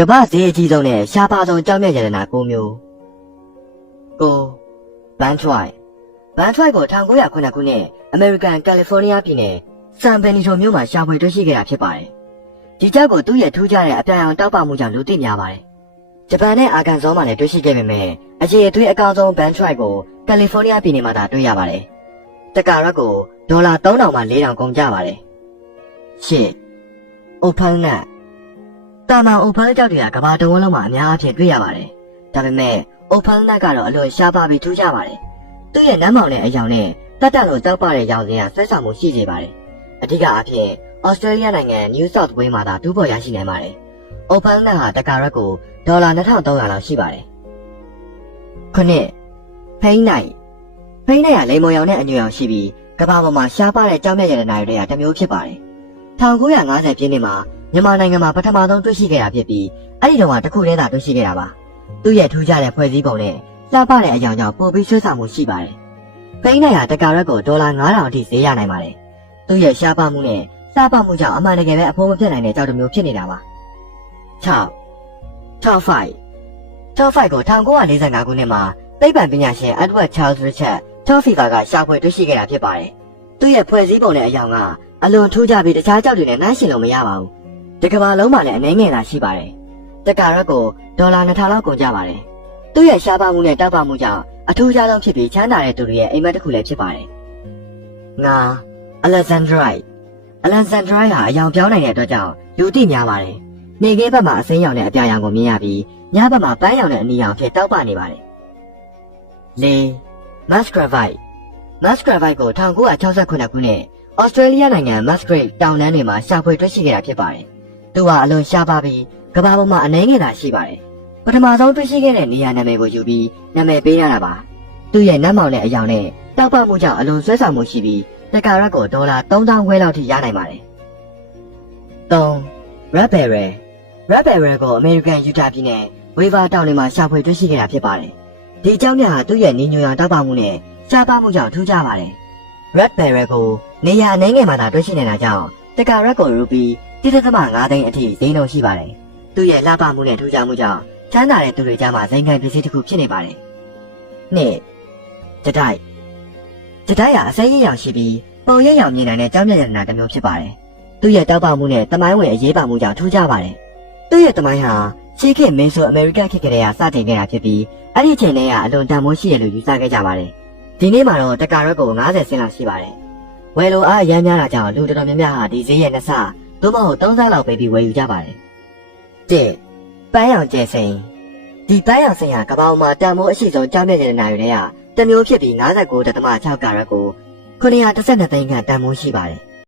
ကမ္ဘာဈေးအကြီးဆုံးနဲ့ရှားပါဆုံးကြောင်းမြတ်ရတနာ၉မျိုးကိုဘန်ထရိုက်ဘန်ထရိုက်ကို1909ခုနှစ်အမေရိကန်ကယ်လီဖိုးနီးယားပြည်နယ်ဆန်ဘယ်နီတိုမြို့မှာရှာဖွေတွေ့ရှိခဲ့တာဖြစ်ပါတယ်ဒီကြောက်ကိုသူ့ရဲ့ထူးခြားတဲ့အပြာရောင်တောက်ပမှုကြောင့်လူသိများပါတယ်ဂျပန်နဲ့အာကန်ဆောမှာလည်းတွေ့ရှိခဲ့ပေမဲ့အရေးအသွေးအကောင်းဆုံးဘန်ထရိုက်ကိုကယ်လီဖိုးနီးယားပြည်နယ်မှာသာတွေ့ရပါတယ်တကာရက်ကိုဒေါ်လာ3000မှ4000ကုန်ကြပါတယ်ရှစ် open net တာမန် open ကြောက်တွေကကဘာတဝန်းလုံးမှာအများအပြားတွေ့ရပါတယ်။ဒါပေမဲ့ open net ကတော့အလွန်ရှားပါပြီးထူးခြားပါတယ်။သူ့ရဲ့နမ်းမောင်တဲ့အယောင်နဲ့တက်တက်လို့တောက်ပတဲ့ရောင်စင်ကဆွဲဆောင်မှုရှိစေပါတယ်။အဓိကအဖြစ် Australia နိုင်ငံ New South Wales မှာသာတူးပေါ်ရရှိနိုင်ပါတယ်။ open net ဟာတကာရက်ကိုဒေါ်လာ2300လောက်ရှိပါတယ်။ခုနှစ်ဖိန်းနိုင်ဖိန်းနိုင်ကလိမ်မော်ရောင်နဲ့အညူရောင်ရှိပြီးကဘာပေါ်မှာရှားပါတဲ့ကြောင်မြတ်ရတနာတွေကတစ်မျိုးဖြစ်ပါတယ်။1950ပြည့်နှစ်မှာ မြန်မာနိုင်ငံမှာပထမဆုံးတွေ့ရှိခဲ့တာဖြစ်ပြီးအဲ့ဒီတော့ကတစ်ခုတည်းသာတွေ့ရှိခဲ့တာပါသူ့ရဲ့ထူးခြားတဲ့ဖွဲ့စည်းပုံနဲ့လှပတဲ့အကြောင်းကြောင့်ပိုပြီးဆွေးဆောင်မှုရှိပါတယ်ဖိန်းနိုင်ဟာတကာရက်ကိုဒေါ်လာ9000အထိဈေးရနိုင်ပါတယ်သူ့ရဲ့ရှားပါမှုနဲ့လှပမှုကြောင့်အမှန်တကယ်ပဲအဖို့မဖြစ်နိုင်တဲ့ကြောက်တစ်မျိုးဖြစ်နေတာပါ6 Top 5 Top 5ကို1945ခုနှစ်မှာသိပ္ပံပညာရှင် Edward Charles Richard Topfifer ကရှာဖွေတွေ့ရှိခဲ့တာဖြစ်ပါတယ်သူ့ရဲ့ဖွဲ့စည်းပုံနဲ့အကြောင်းကအလွန်ထူးခြားပြီးတခြားကြောက်တွေနဲ့နှိုင်းယှဉ်လို့မရပါဘူး တကဘာလုံးမှာလည်းအနှဲငယ်သာရှိပါတယ်တကာရက်ကိုဒေါ်လာ2000လောက်ကုန်ကြပါတယ်သူ့ရဲ့ရှားပါမှုနဲ့တောက်ပမှုကြောင့်အထူးခြားဆုံးဖြစ်ပြီးချမ်းသာတဲ့သူတွေရဲ့အိမ်မက်တစ်ခုလည်းဖြစ်ပါတယ်ငါ Alexandrite Alexandrite ဟာအယောင်ပြောင်းနိုင်တဲ့အတွက်ကြောင့်လူသိများပါတယ်နေကင်းဘက်မှာအစိမ်းရောင်နဲ့အပြာရောင်ကိုမြင်ရပြီးညဘက်မှာပန်းရောင်နဲ့အနီရောင်ဖြစ်တောက်ပနေပါတယ်လေ Muscovite Muscovite ကို1968ခုနှစ်ဩစတြေးလျနိုင်ငံ Musgrave တောင်တန်းတွေမှာရှာဖွေတွေ့ရှိခဲ့တာဖြစ်ပါတယ်။ သူဟာအလွန်ရှားပါပြီးကမ္ဘာပေါ်မှာအနှဲငယ်သာရှိပါတယ်။ပထမဆုံးတွေ့ရှိခဲ့တဲ့နေရာနာမည်ကိုယူပြီးနာမည်ပေးရတာပါ။သူ့ရဲ့နတ်မောင်တဲ့အယောင်နဲ့တောက်ပမှုကြောင့်အလွန်ဆွဲဆောင်မှုရှိပြီးတကာရက်ကိုဒေါ်လာ3000ခွဲလောက်ထိရနိုင်ပါတယ်။3 Red Barrel Red Barrel ကိုအမေရိကန်ယူတာပြည်နယ်ဝေဗာတောင်တွေမှာရှာဖွေတွေ့ရှိခဲ့တာဖြစ်ပါတယ်။ဒီကြောင့်မြဟာသူ့ရဲ့နေညိုရောင်တောက်ပမှုနဲ့ရှားပါမှုကြောင့်ထူးခြားပါတယ်။ Red Barrel ကိုနေရာအနေငယ်မှာသာတွေ့ရှိနေတာကြောင့် တက္ကရက်ကိုရူပီ1.5သိန်းအထိဈေးနှုန်းရှိပါတယ်။သူ့ရဲ့လှပမှုနဲ့ထူးခြားမှုကြောင့်ချမ်းသာတဲ့သူတွေကြားမှာဇိမ်ခံပစ္စည်းတစ်ခုဖြစ်နေပါတယ်။နှစ်တတိုက်တတိုက်ဟာအစိမ်းရရောင်ရှိပြီးပုံရိပ်ရောင်မြင်နိုင်တဲ့ကြောင်းမြတ်ရတနာတစ်မျိုးဖြစ်ပါတယ်။သူ့ရဲ့တောက်ပမှုနဲ့တမိုင်းဝင်အရေးပါမှုကြောင့်ထူးခြားပါတယ်။သူ့ရဲ့တမိုင်းဟာရှေးခေတ်မင်းဆိုအမေရိကခေတ်ကလေးကစတင်ခဲ့တာဖြစ်ပြီးအဲ့ဒီအချိန်တည်းကအလွန်တန်ဖိုးရှိတယ်လို့ယူဆခဲ့ကြပါတယ်။ဒီနေ့မှာတော့တက္ကရက်ကို90ဆင်းလောက်ရှိပါတယ်။ ဝယ်လိုအားအများများတာကြောင့်လူတော်တော်များများဟာဒီဈေးရဲ့နှစ်ဆသို့မဟုတ်3ဆလောက်ပေးပြီးဝယ်ယူကြပါတယ်။တစ်ပန်းရောင်ကျဲစိန်ဒီပန်းရောင်စိန်ဟာကမ္ဘာပေါ်မှာတန်ဖိုးအရှိဆုံးကြောင်းမြတ်ရတနာတွေထဲကတစ်မျိုးဖြစ်ပြီး59.6ကာရက်ကို912သိန်းခန့်တန်ဖိုးရှိပါတယ်